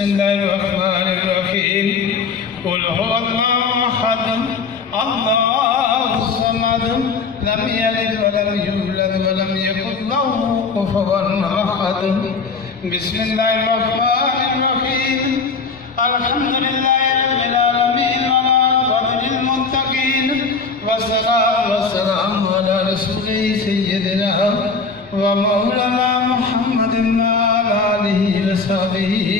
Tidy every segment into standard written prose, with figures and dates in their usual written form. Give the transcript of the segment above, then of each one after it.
बिस्मिल्लाहिर्रहमानिर्रहीम कुल हुवल्लाहु अहद अल्लाहुस समद लम यलिद वलम यूलद वलम यकुल लहु कुफुवन अहद बिस्मिल्लाहिर्रहमानिर्रहीम अल्हम्दुलिल्लाहि रब्बिल आलमीन वल मुत्तकीन वस्सलामु अला रसूलिही सय्यिदिना व मौलाना मुहम्मदिन व अला आलिहि व सहबिही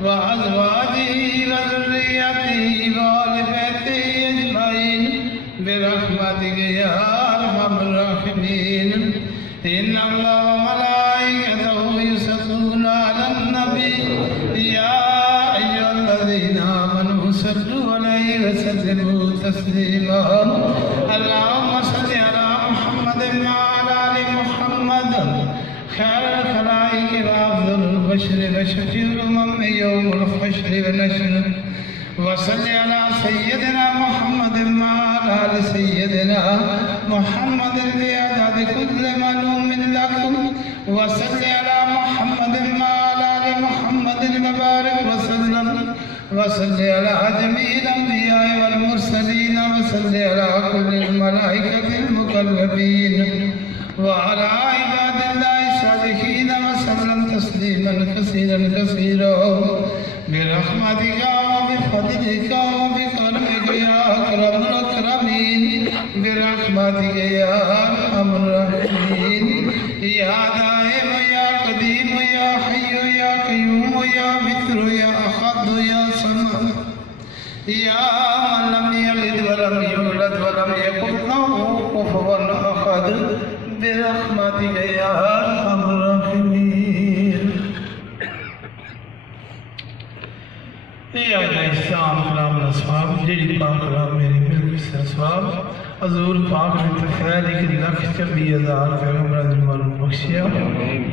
व अज़वाजिही व ज़ुर्रिय्यतिही व अहलि बैतिही अजमईन बिरहमतिका या अरहमर राहिमीन। इन्नल्लाहा व मलाइकतहु युसल्लूना अलन नबी या अय्युहल्लज़ीना आमनू सल्लू अलैहि व सल्लिमू तस्लीमा। अल्लाहुम्मा सल्लि अला मुहम्मदिन व अला आलि मुहम्मद खैरुल खलाइक व अफ़ज़लुल बशर व शफ़ीउल उम्म यौमुल हश्र व नश्र व सल्लि अला सय्यिदिना मुहम्मदिन व अला आलि सय्यिदिना मुहम्मदिन बिअददि कुल्लि मअलूमिन लकुम व सल्लि अला मुहम्मदिन व अला आलि मुहम्मदिन व बारिक व सल्लम व सल्लि अला जमील अंबियाए वल मुरसलीन व सल्लि अला कुल्लिल मलाइकतिल मुक़र्रबीन व अला इबादिल्लाहि सालिहीन व सल्लम तस्लीमन कसीरन कसीरा बिरहमतिका व बिफज़लिका व बिकरमिका या अकरमल अकरमीन बिरहमतिका या अरहमर राहिमीन। या दाइम या क़दीम या हय्यु या क़य्यूम या मित्र या अहद या समद या मन लम यलिद वलम यूलद वलम यकुल लहु कुफुवन अहद बिरहमतिका या अरहमर राहिमीन। या इस्लाम कलाम असवाब जेडी पाक कलाम मेरी मिल से असवाब हजूर पाक ने तफैल एक लख 24,000 पैगंबर मालूम बख्शिया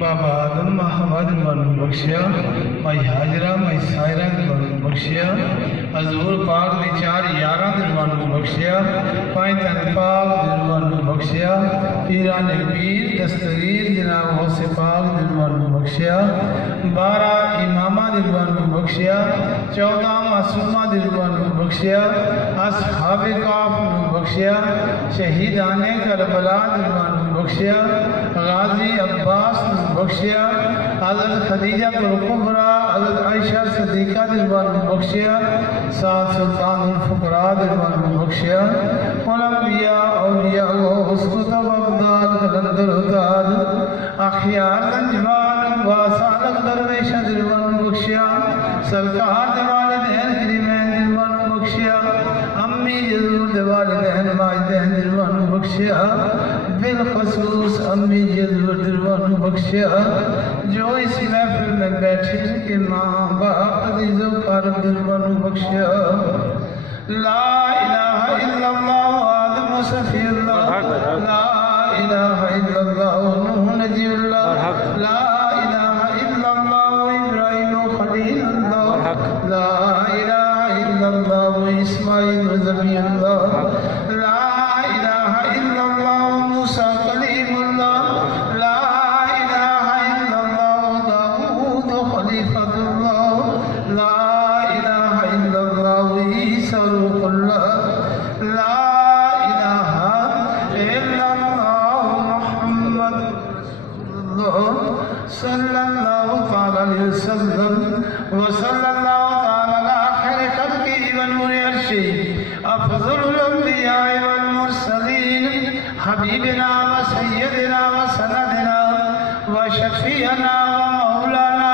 बाबा आदम महमद मालूम बख्शिया माई हाजरा माई सायरा मालूम बख्शिया हजूर पाक ने 4 यारा मालूम बख्शिया पाँच तन पाक मालूम बख्शिया पीरान पीर दस्तगीर जनाब गौसे पाक मालूम बख्शिया 12 इमामा मालूम बख्शिया 14 मासूमा मालूम बख्शिया असहाबे काफ बख्शिया शहीदाने करबला मालूम बख्शिया गाजी अब्बास बख्शिया हज़रत खदीजा कुबरा हज़रत आयशा सिद्दीक़ा मालूम बख्शिया सात सुल्तानुल फुक़रा मालूम बख्शिया उलंबिया औलिया उसकुतब अब्दाल कलंदर उताद अखियार जवान वासालक दरवेश मालूम बख्शिया सरकार वालिदैन किरीमैन मालूम बख्शिया अम्मी जरूर वालिदैन माजिदैन मालूम बख्शिया बिलखसूस अम्मी जरूर मालूम बख्शिया जो इस महफिल में बैठे के माँ बाप अज़ीज़ो क़रीब मालूम बख्शिया। ला इलाहा इल्लल्लाह आदम सफ़ीउल्लाह ला इलाहा इल्लल्लाह नूह नजीउल्लाह ला इलाहा इल्लल्लाह इब्राहीम खलीलुल्लाह ला इलाहा इल्लल्लाह इस्माईल ज़बीहुल्लाह ला इलाहा इल्लल्लाह मूसा कलीमुल्लाह ला इलाहा इल्लल्लाह दाऊद खलीफतुल्लाह ला इलाहा इल्लल्लाह ईसा रूहुल्लाह ला इलाहा इल्लल्लाह मुहम्मद सल्लल्लाहु अलैहि वसल्लम व सल्लल्लाहु अला खैरि खल्क़िही व नूरि अर्शिही अफ़ज़लुल अंबिया वल मुरसलीन हबीबिना व सय्यदिना व सनदिना व शफ़ीअना व मौलाना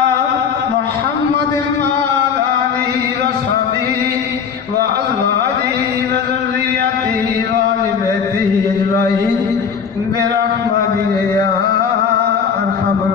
मुहम्मदिन व अला आलिहि व सहबिही व अज़वाजिही व ज़ुर्रिय्यतिही व अहलि बैतिही अजमईन बिरहमतिका या अरहमर